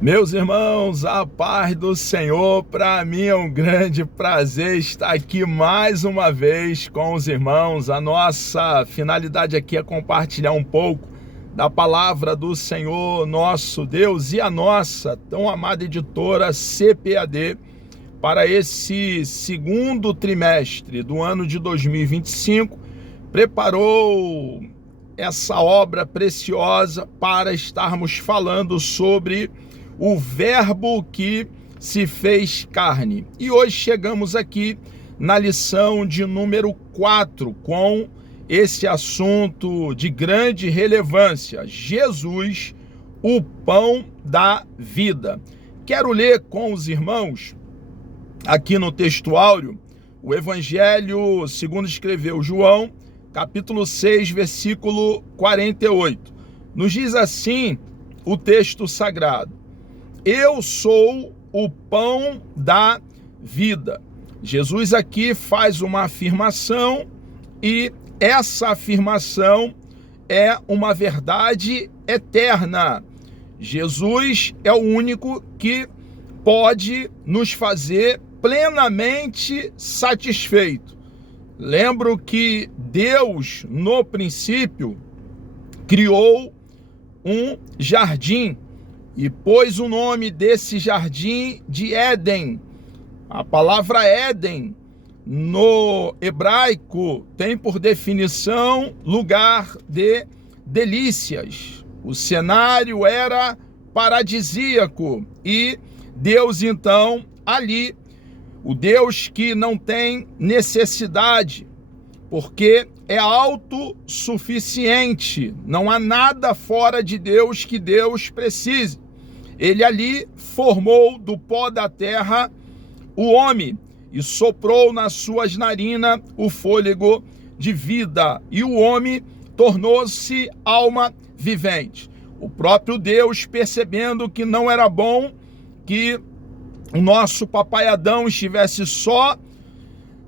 Meus irmãos, a paz do Senhor, para mim é um grande prazer estar aqui mais uma vez com os irmãos. A nossa finalidade aqui é compartilhar um pouco da palavra do Senhor, nosso Deus, e a nossa tão amada editora CPAD para esse segundo trimestre do ano de 2025, preparou essa obra preciosa para estarmos falando sobre o Verbo que se fez carne. E hoje chegamos aqui na lição de número 4 com esse assunto de grande relevância: Jesus, o pão da vida. Quero ler com os irmãos aqui no texto áureo o Evangelho segundo escreveu João, capítulo 6, versículo 48. Nos diz assim o texto sagrado: eu sou o pão da vida. Jesus aqui faz uma afirmação e essa afirmação é uma verdade eterna. Jesus é o único que pode nos fazer plenamente satisfeito. Lembro que Deus, no princípio, criou um jardim e pôs o nome desse jardim de Éden. A palavra Éden, no hebraico, tem por definição lugar de delícias. O cenário era paradisíaco e Deus, então, ali, o Deus que não tem necessidade, porque é autossuficiente, não há nada fora de Deus que Deus precise. Ele ali formou do pó da terra o homem e soprou nas suas narinas o fôlego de vida, e o homem tornou-se alma vivente. O próprio Deus, percebendo que não era bom que o nosso papai Adão estivesse só,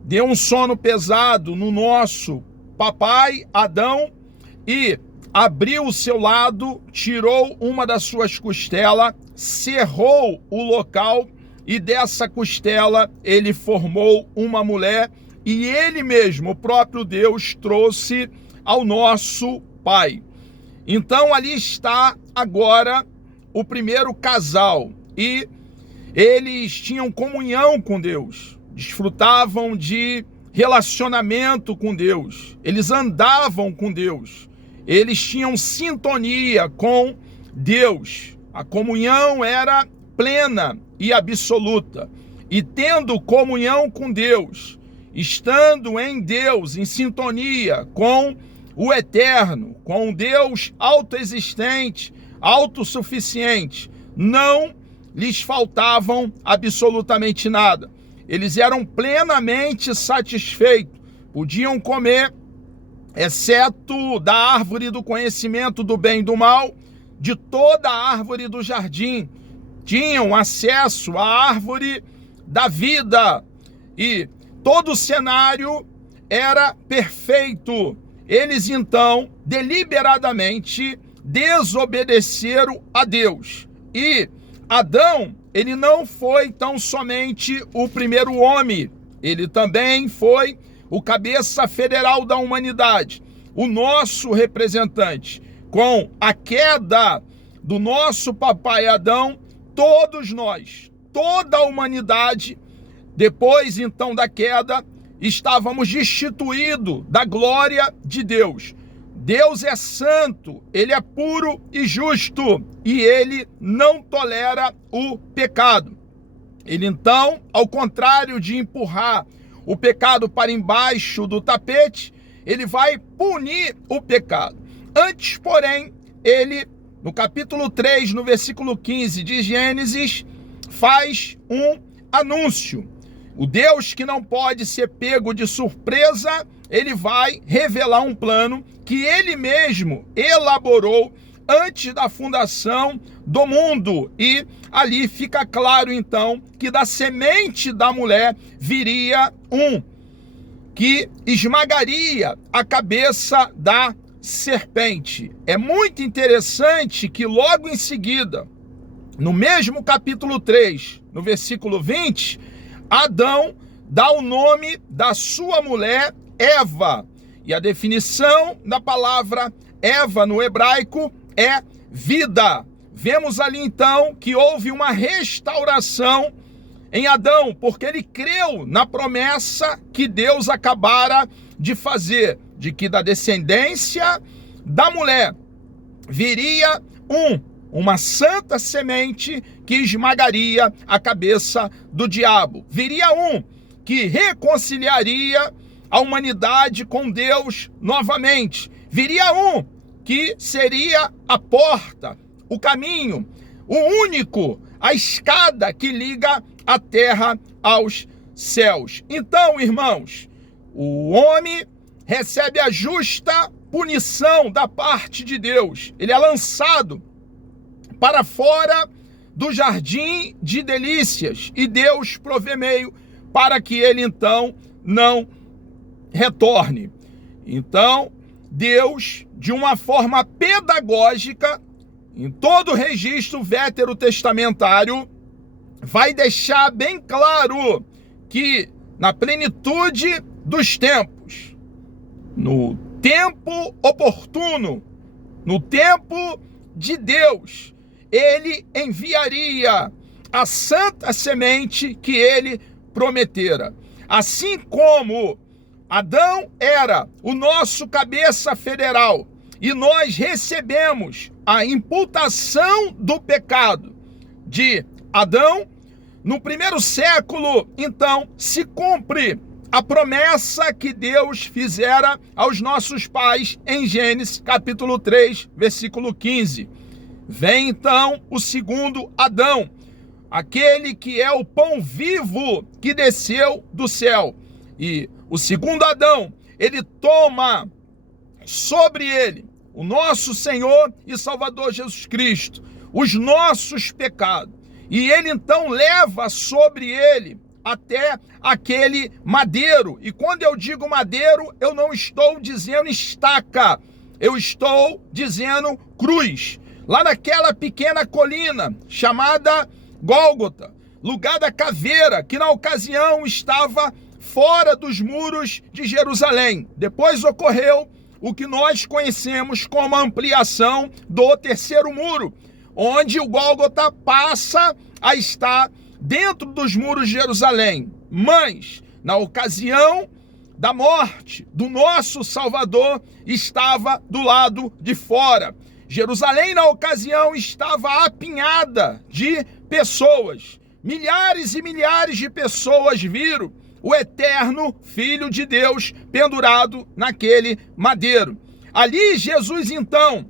deu um sono pesado no nosso papai Adão e abriu o seu lado, tirou uma das suas costelas, cerrou o local e dessa costela ele formou uma mulher e ele mesmo, o próprio Deus, trouxe ao nosso pai. Então ali está agora o primeiro casal e eles tinham comunhão com Deus, desfrutavam de relacionamento com Deus, eles andavam com Deus, eles tinham sintonia com Deus, a comunhão era plena e absoluta. E tendo comunhão com Deus, estando em Deus, em sintonia com o eterno, com Deus autoexistente, autossuficiente, não lhes faltavam absolutamente nada. Eles eram plenamente satisfeitos, podiam comer, exceto da árvore do conhecimento do bem e do mal, de toda a árvore do jardim. Tinham acesso à árvore da vida e todo o cenário era perfeito. Eles então deliberadamente desobedeceram a Deus. E Adão, ele não foi tão somente o primeiro homem, ele também foi o cabeça federal da humanidade, o nosso representante. Com a queda do nosso papai Adão, todos nós, toda a humanidade, depois então da queda, estávamos destituídos da glória de Deus. Deus é santo, ele é puro e justo e ele não tolera o pecado. Ele então, ao contrário de empurrar o pecado para embaixo do tapete, ele vai punir o pecado. Antes, porém, ele, no capítulo 3, no versículo 15 de Gênesis, faz um anúncio. O Deus que não pode ser pego de surpresa, ele vai revelar um plano que ele mesmo elaborou antes da fundação do mundo. E ali fica claro, então, que da semente da mulher viria um que esmagaria a cabeça da serpente. É muito interessante que logo em seguida no mesmo capítulo 3, no versículo 20, Adão dá o nome da sua mulher Eva. E a definição da palavra Eva no hebraico é vida. Vemos ali então que houve uma restauração em Adão, porque ele creu na promessa que Deus acabara de fazer, de que da descendência da mulher viria uma santa semente que esmagaria a cabeça do diabo. Viria que reconciliaria a humanidade com Deus novamente. Viria que seria a porta, o caminho, o único, a escada que liga a terra aos céus. Então, irmãos, o homem recebe a justa punição da parte de Deus. Ele é lançado para fora do jardim de delícias e Deus provê meio para que ele então não retorne. Então, Deus, de uma forma pedagógica, em todo o registro veterotestamentário, vai deixar bem claro que na plenitude dos tempos, no tempo oportuno, no tempo de Deus, ele enviaria a santa semente que ele prometera. Assim como Adão era o nosso cabeça federal e nós recebemos a imputação do pecado de Adão, no primeiro século, então, se cumpre a promessa que Deus fizera aos nossos pais em Gênesis capítulo 3, versículo 15. Vem então o segundo Adão, aquele que é o pão vivo que desceu do céu. E o segundo Adão, ele toma sobre ele, o nosso Senhor e Salvador Jesus Cristo, os nossos pecados. E ele então leva sobre ele até aquele madeiro. E quando eu digo madeiro, eu não estou dizendo estaca, eu estou dizendo cruz. Lá naquela pequena colina chamada Gólgota, lugar da caveira, que na ocasião estava fora dos muros de Jerusalém. Depois ocorreu o que nós conhecemos como a ampliação do terceiro muro, onde o Gólgota passa a estar dentro dos muros de Jerusalém. Mas, na ocasião da morte do nosso Salvador, estava do lado de fora. Jerusalém, na ocasião, estava apinhada de pessoas. Milhares e milhares de pessoas viram o eterno Filho de Deus pendurado naquele madeiro. Ali, Jesus, então,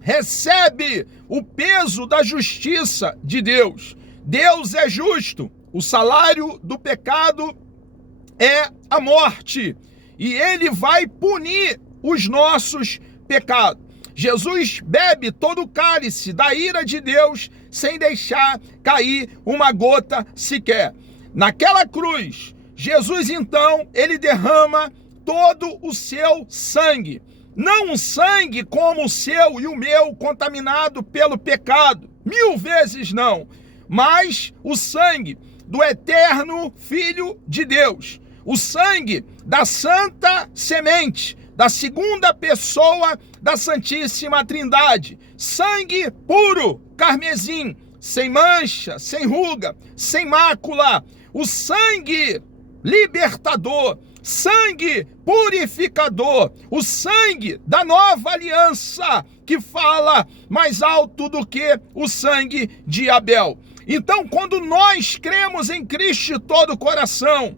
recebe o peso da justiça de Deus. Deus é justo. O salário do pecado é a morte. E ele vai punir os nossos pecados. Jesus bebe todo o cálice da ira de Deus sem deixar cair uma gota sequer. Naquela cruz, Jesus então, ele derrama todo o seu sangue. Não um sangue como o seu e o meu, contaminado pelo pecado, 1000 vezes não, mas o sangue do eterno Filho de Deus, o sangue da santa semente, da segunda pessoa da Santíssima Trindade, sangue puro, carmesim, sem mancha, sem ruga, sem mácula, o sangue libertador, sangue purificador, o sangue da nova aliança, que fala mais alto do que o sangue de Abel. Então, quando nós cremos em Cristo de todo o coração,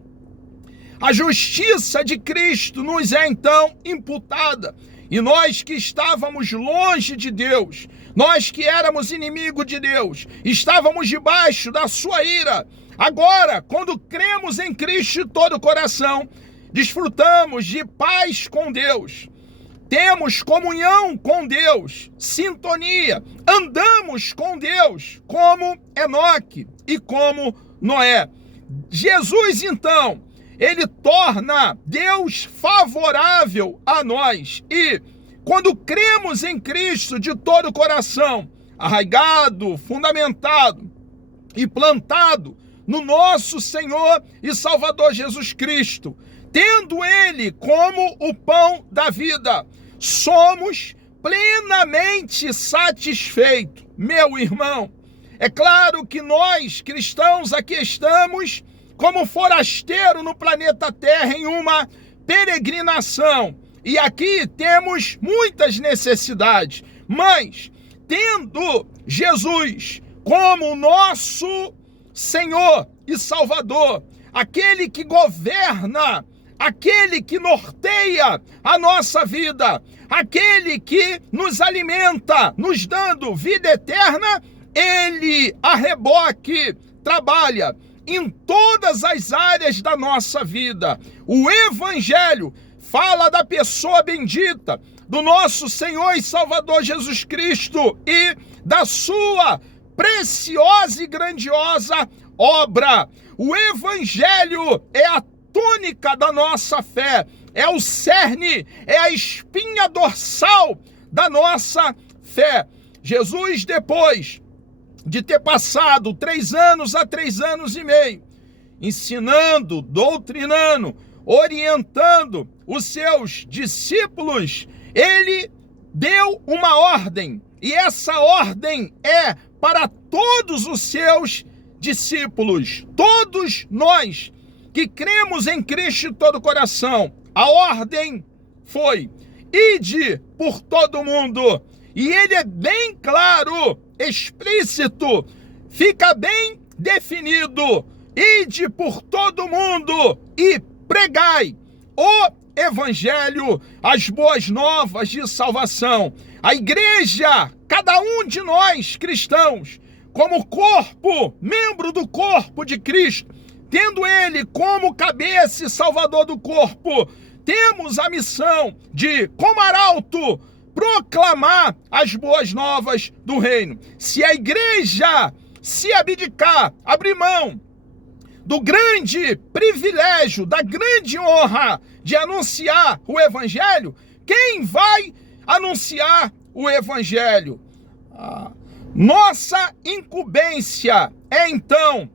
a justiça de Cristo nos é então imputada. E nós que estávamos longe de Deus, nós que éramos inimigos de Deus, estávamos debaixo da sua ira. Agora, quando cremos em Cristo de todo o coração, desfrutamos de paz com Deus, temos comunhão com Deus, sintonia, andamos com Deus como Enoque e como Noé. Jesus, então, ele torna Deus favorável a nós. E quando cremos em Cristo de todo o coração, arraigado, fundamentado e plantado no nosso Senhor e Salvador Jesus Cristo, tendo Ele como o pão da vida, somos plenamente satisfeitos. Meu irmão, é claro que nós, cristãos, aqui estamos como forasteiro no planeta Terra em uma peregrinação. E aqui temos muitas necessidades, mas tendo Jesus como nosso Senhor e Salvador, aquele que governa, aquele que norteia a nossa vida, aquele que nos alimenta, nos dando vida eterna, Ele, a reboque, trabalha em todas as áreas da nossa vida. O Evangelho fala da pessoa bendita, do nosso Senhor e Salvador Jesus Cristo e da sua preciosa e grandiosa obra. O Evangelho é a tônica da nossa fé, é o cerne, é a espinha dorsal da nossa fé. Jesus, depois de ter passado 3 anos a 3 anos e meio, ensinando, doutrinando, orientando os seus discípulos, ele deu uma ordem, e essa ordem é para todos os seus discípulos, todos nós que cremos em Cristo de todo o coração. A ordem foi: ide por todo mundo. E ele é bem claro, explícito, fica bem definido: ide por todo mundo e pregai o Evangelho, as boas novas de salvação. A igreja, cada um de nós cristãos, como corpo, membro do corpo de Cristo, tendo Ele como cabeça e salvador do corpo, temos a missão de, como arauto, proclamar as boas novas do reino. Se a igreja se abdicar, abrir mão do grande privilégio, da grande honra de anunciar o Evangelho, quem vai anunciar o Evangelho? Nossa incumbência é, então,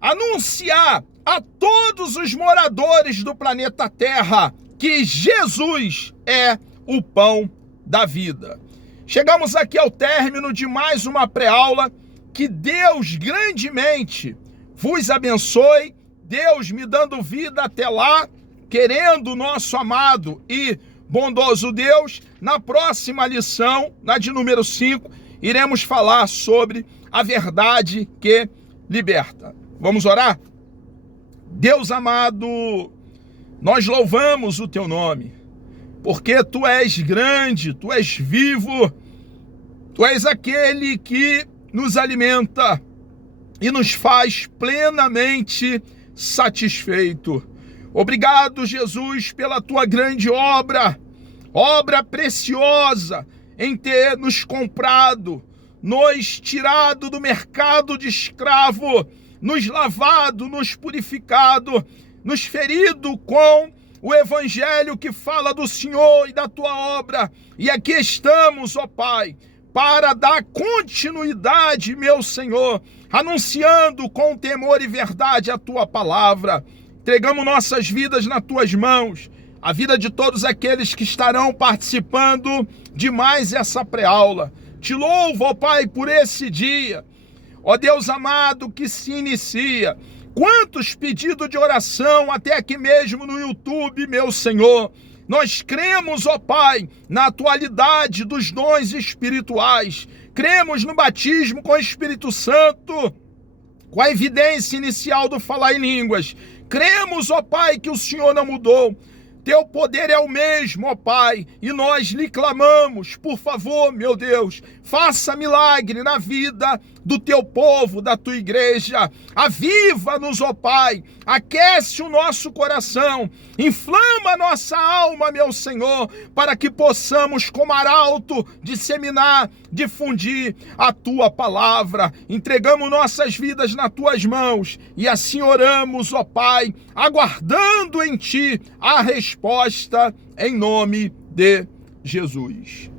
anunciar a todos os moradores do planeta Terra que Jesus é o pão da vida. Chegamos aqui ao término de mais uma pré-aula. Que Deus grandemente vos abençoe, Deus me dando vida até lá, querendo o nosso amado e bondoso Deus. Na próxima lição, na de número 5, iremos falar sobre a verdade que liberta. Vamos orar? Deus amado, nós louvamos o teu nome, porque tu és grande, tu és vivo, tu és aquele que nos alimenta e nos faz plenamente satisfeito. Obrigado, Jesus, pela tua grande obra preciosa em ter nos comprado, nos tirado do mercado de escravo, nos lavado, nos purificado, nos ferido com o Evangelho que fala do Senhor e da tua obra. E aqui estamos, ó Pai, para dar continuidade, meu Senhor, anunciando com temor e verdade a tua palavra. Entregamos nossas vidas nas tuas mãos, a vida de todos aqueles que estarão participando de mais essa pré-aula. Te louvo, ó Pai, por esse dia, ó Deus amado, que se inicia. Quantos pedidos de oração até aqui mesmo no YouTube, meu Senhor. Nós cremos, ó Pai, na atualidade dos dons espirituais. Cremos no batismo com o Espírito Santo, com a evidência inicial do falar em línguas. Cremos, ó Pai, que o Senhor não mudou. Teu poder é o mesmo, ó Pai, e nós lhe clamamos, por favor, meu Deus, faça milagre na vida do teu povo, da tua igreja. Aviva-nos, ó Pai, aquece o nosso coração, inflama a nossa alma, meu Senhor, para que possamos, como arauto, disseminar, difundir a tua palavra. Entregamos nossas vidas nas tuas mãos e assim oramos, ó Pai, aguardando em ti a resposta em nome de Jesus.